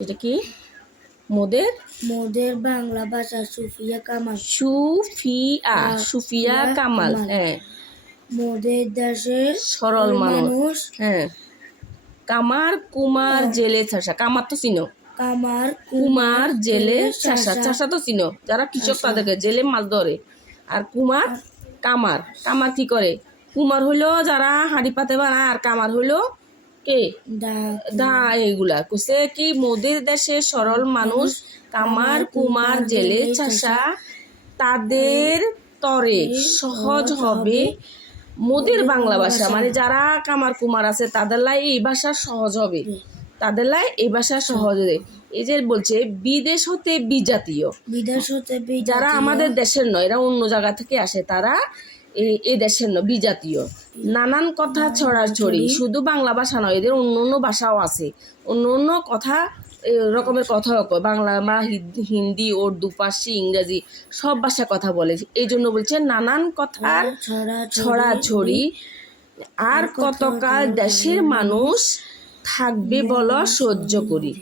এটা কি? মোদের মোদের বাংলা ভাষা সুফিয়া কামাল। সুফিয়া কামাল। হ্যাঁ। মোদের দেশের সরল মানুষ। হ্যাঁ। কামার কুমার জেলে চাষা। কামার তো চিনো? কামার কুমার জেলে চাষা। চাষা তো চিনো? যারা কৃষক তাদেরকে জেলে মাছ ধরে। আর কুমার কামার। কামার কি করে? কুমার হইলো যারা হাঁড়ি পাতে বানায়, আর কামার হইলো কে? দা। এইগুলা কইছে কি মোদের দেশে সরল মানুষ কামার কুমার জেলে চাষা তাদের তরে সহজ হবে মোদের বাংলা ভাষা। মানে যারা কামার কুমার আছে তাদের লাই এই ভাষা সহজ হবে, তাদের লাই এই ভাষা সহজ হবে। এই যে বলছে বিদেশ হতে বিজাতীয়, যারা আমাদের দেশের নয়, এরা অন্য জায়গা থেকে আসে, তারা এই দেশের নয়, বিজাতীয়। নানান কথা ছড়াছড়ি, শুধু বাংলা ভাষা নয়, এদের অন্য অন্য ভাষাও আছে, অন্য অন্য কথা রকমের কথা বাংলা বা হিন্দি, উর্দু, পার্সি, ইংরাজি সব ভাষা কথা বলে। এই জন্য বলছে নানান কথা ছড়াছড়ি। আর কতকাল দেশের মানুষ থাকবে বলো সহ্য করি।